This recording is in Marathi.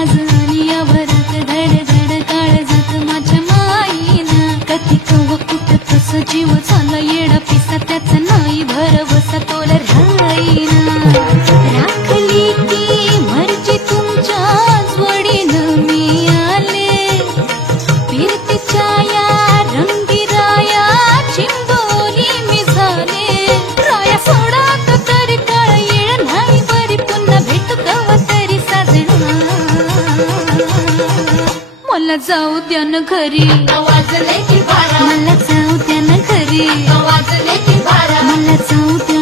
आज आणि या भरात धड धड काळ जात माझ्या माईना कधी कव कुठ कस जीव झाला येडा पिसा त्याचा नाही भरवसा तोल राहीना राखली ती मर्जी तुमच्या जोडीनं मी आले फिरतीच्या या रंगीराया चिंबोली मी झाले राया सोडात तरी काळ येळ नाही बरी पुन्हा भेटू कवा तरी साजना मला जाऊ द्या न घरी वाजले की बारा मला जाऊ द्या न घरी वाजले की बारा मला जाऊ द्या